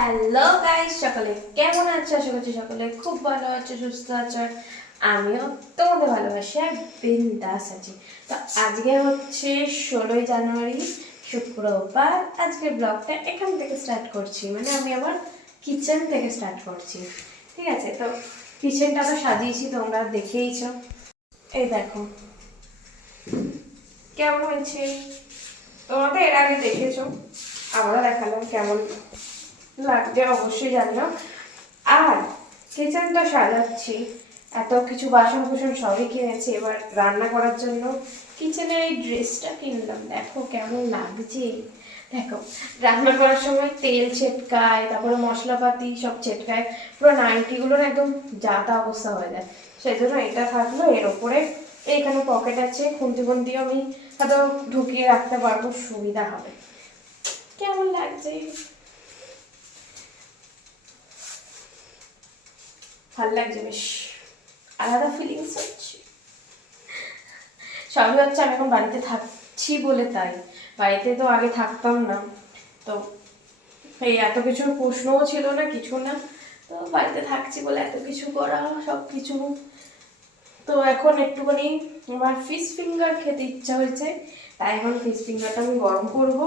Hello guys সকলে কেমন আছো? আশা করছি সকলে খুব ভালো আছো, সুস্থ আছো। আমিও ভালোবাসি আর বিন্দাস আছি। তো আজকে হচ্ছে ষোলোই জানুয়ারি, শুক্রবার। আজকের ব্লগটা এখান থেকে স্টার্ট করছি। মানে আমি আমার কিচেন থেকে স্টার্ট করছি। ঠিক আছে? তো কিচেনটা তো সাজিয়েছি, তোমরা দেখেইছ। এই দেখো। কেমন হয়েছে? তোমরা তো এর আগে দেখেছ? আবারও দেখালাম কেমন লাগবে, অবশ্যই জানিও। আর কিচেনটা সাজাচ্ছি। এত কিছু বাসন কুসন সবই কিনেছি, এবার রান্না করার জন্য কিচেনের এই ড্রেসটা কিনলাম। দেখো কেমন লাগছে। দেখো, রান্না করার সময় তেল ছেটকায়, তারপরে মশলাপাতি সব ছেটকায়, পুরো নাইটিগুলোর একদম যাতা অবস্থা হয়ে যায়। সেই জন্য এটা থাকল, এর ওপরে এইখানে পকেট আছে, খুন্তি খুন্তি আমি হয়তো ঢুকিয়ে রাখতে পারব, সুবিধা হবে। কেমন লাগছে? ভালো লাগছে বেশ। আলাদা ফিলিংস হচ্ছে। সবই হচ্ছে, আমি এখন বাড়িতে থাকছি বলে তাই। বাড়িতে তো আগে থাকতাম না। তো এই এত কিছু প্রশ্নও ছিল না, কিছু না। তো বাড়িতে থাকছি বলে এত কিছু করা, সব কিছু। তো এখন একটুখানি আমার ফিশ ফিঙ্গার খেতে ইচ্ছা হয়েছে। তাই এখন ফিশ ফিঙ্গারটা আমি গরম করব।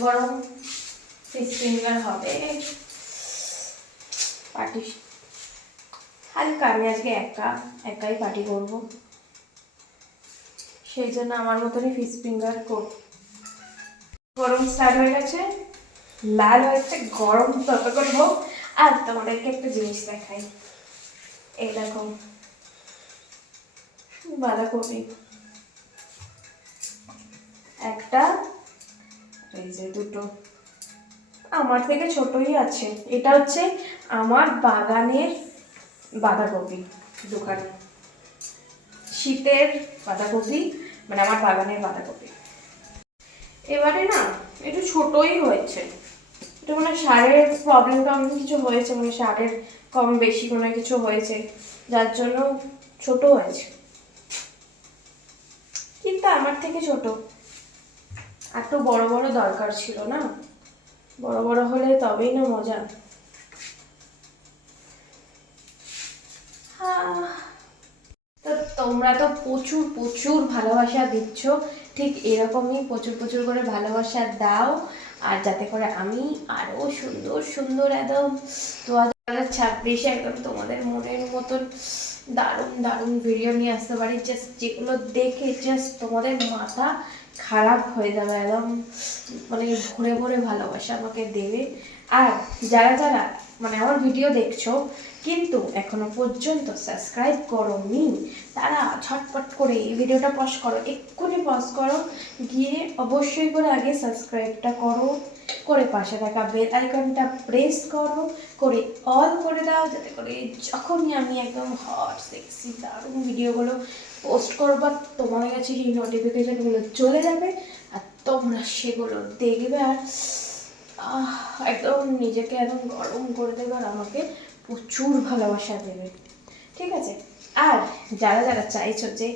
গরম ফিশ ফিঙ্গার হবে। পার্টি হালকা, আমি আজকে একা, একাই পার্টি করব। সেই জন্য আমার মতনই ফিশ ফিঙ্গার করব গরম স্টার্ট হয়ে গেছে। লাল হয়েছে, গরম ততক্ষণ হোক। আর তোমাদেরকে একটা জিনিস দেখাই। দেখো, বাঁধাকপি। একটা যে দুটো। আমার থেকে ছোটই আছে। এটা হচ্ছে আমার বাগানের বাঁধাকপি দোকানে। শীতের বাঁধাকপি মানে আমার বাগানের বাঁধাকপি। এবারে না, একটু ছোটই হয়েছে। এটা মানে সারের প্রবলেম টবলেম কিছু হয়েছে মানে সারের কম বেশি কোনো কিছু হয়েছে, যার জন্য ছোট হয়েছে। কিন্তু আমার থেকে ছোট। একটু বড় বড় দরকার ছিল না? বড় বড় হলে তবেই না মজা। তো তোমরা তো প্রচুর প্রচুর ভালোবাসা দিচ্ছ। ঠিক এরকমই প্রচুর প্রচুর করে ভালোবাসা দাও। আর যাতে করে আমি আরও সুন্দর সুন্দর একদম দু হাজার ছাব্বিশে একদম তোমাদের মনের মতন দারুণ দারুণ ভিডিও নিয়ে আসতে পারি। জাস্ট যেগুলো দেখে জাস্ট তোমাদের মাথা খারাপ হয়ে যাবে, একদম মানে ভরে ভরে ভালোবাসা আমাকে দেবে। আর যারা যারা মানে আমার ভিডিও দেখছ কিন্তু এখনও পর্যন্ত সাবস্ক্রাইব করোনি। তারা ঝটপট করে এই ভিডিওটা পজ করো, এক্ষুনি পজ করো। গিয়ে অবশ্যই করে আগে সাবস্ক্রাইবটা করো, করে পাশে থাকা বেল আইকনটা প্রেস করো, করে অল করে দাও, যাতে করে যখনই আমি একদম হট সেক্সি দারুণ ভিডিওগুলো পোস্ট করব তোমার কাছে সেই নোটিফিকেশনগুলো চলে যাবে আর তোমরা সেগুলো দেখবে আর একদম নিজেকে একদম গরম করে দেবে আর আমাকে প্রচুর ভালোবাসা দেবে। ঠিক আছে? আর যারা যারা চাইছো যে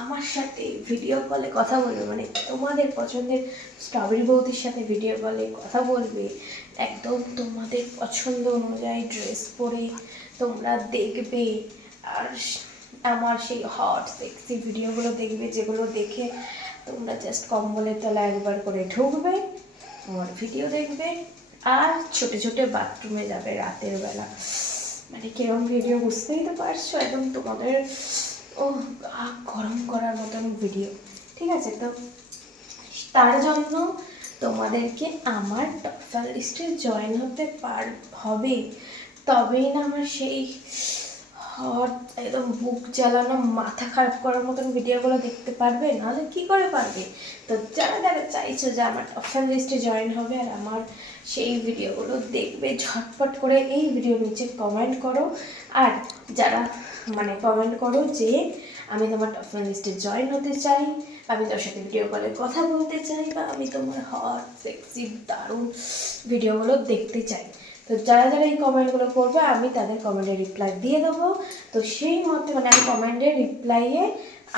আমার সাথে ভিডিও কলে কথা বলবে মানে তোমাদের পছন্দের স্ট্রবেরি বৌদির সাথে ভিডিও কলে কথা বলবে, একদম তোমাদের পছন্দ অনুযায়ী ড্রেস পরে তোমরা দেখবে। আর আমার সেই হট সেক্সি ভিডিওগুলো দেখবে, যেগুলো দেখে তোমরা জাস্ট কম্বলের তলা একবার করে ঢুকবে আমার ভিডিও দেখবে। আর ছোটে ছোটে বাথরুমে যাবে রাতের বেলা। মানে কিরম ভিডিও বুঝতেই তো পারছ, একদম তোমাদের ও গরম করার মতন ভিডিও ঠিক আছে, তো তার জন্য তোমাদেরকে আমার টপফাল লিস্টে জয়েন হতে পার, হবে। তবেই না আমার সেই হট একদম বুক জ্বালানো, মাথা খারাপ করার মতন ভিডিওগুলো দেখতে পারবে। নাহলে কি করে পারবে? তো যারা যারা চাইছো যে আমার টপফাল লিস্টে জয়েন হবে আর আমার সেই ভিডিওগুলো দেখবে, ঝটপট করে এই ভিডিওর নিচে কমেন্ট করো। আর যারা মানে কমেন্ট করো যে আমি তোমার টপ লিস্টে জয়েন হতে চাই আমি তোর সাথে ভিডিও কলে কথা বলতে চাই, বা আমি তোমার হট সেক্সি দারুণ ভিডিওগুলো দেখতে চাই। তো যারা যারা এই কমেন্টগুলো করবে, আমি তাদের কমেন্টে রিপ্লাই দিয়ে দেবো। তো সেই মতে মানে আমি কমেন্টের রিপ্লাইয়ে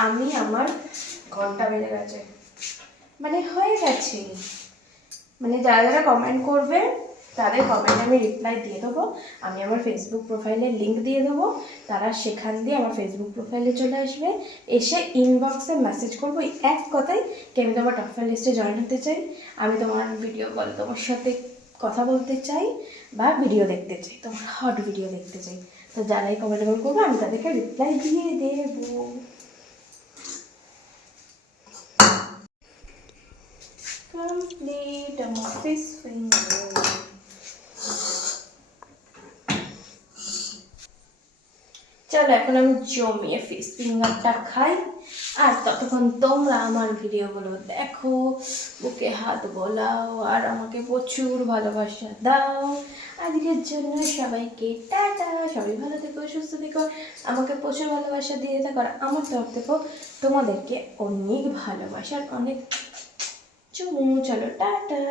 আমি আমার ঘণ্টা বেজে গেছে। মানে হয়ে গেছে। মানে যারা যারা কমেন্ট করবে, তাদের কমেন্টে আমি রিপ্লাই দিয়ে দেবো। আমি আমার ফেসবুক প্রোফাইলে লিঙ্ক দিয়ে দেবো। তারা সেখান দিয়ে আমার ফেসবুক প্রোফাইলে চলে আসবে। এসে ইনবক্সে মেসেজ করব। এক কথাই কি আমি তোমার টপ লিস্টে জয়েন হতে চাই? আমি তোমার ভিডিও কল তোমার সাথে কথা বলতে চাই বা ভিডিও দেখতে চাই, তোমার হট ভিডিও দেখতে চাই। তো যারাই কমেন্টগুলো করবে, আমি তাদেরকে রিপ্লাই দিয়ে দেবো। Fish finger. চলো এখন আমি জমিয়ে ফিশ ফিঙ্গারটা খাই আর ততক্ষণ তোমরা আমার ভিডিওগুলো দেখো, বুকে হাত বোলাও, আর আমাকে প্রচুর ভালোবাসা দাও আজকের জন্য সবাইকে টাটা, সবাই ভালো থেকো, সুস্থ থেকো, আমাকে প্রচুর ভালোবাসা দিয়ে থাকো, আর আমার তরফ থেকেও তোমাদেরকে অনেক ভালোবাসার, অনেক চুমু চলো টাটা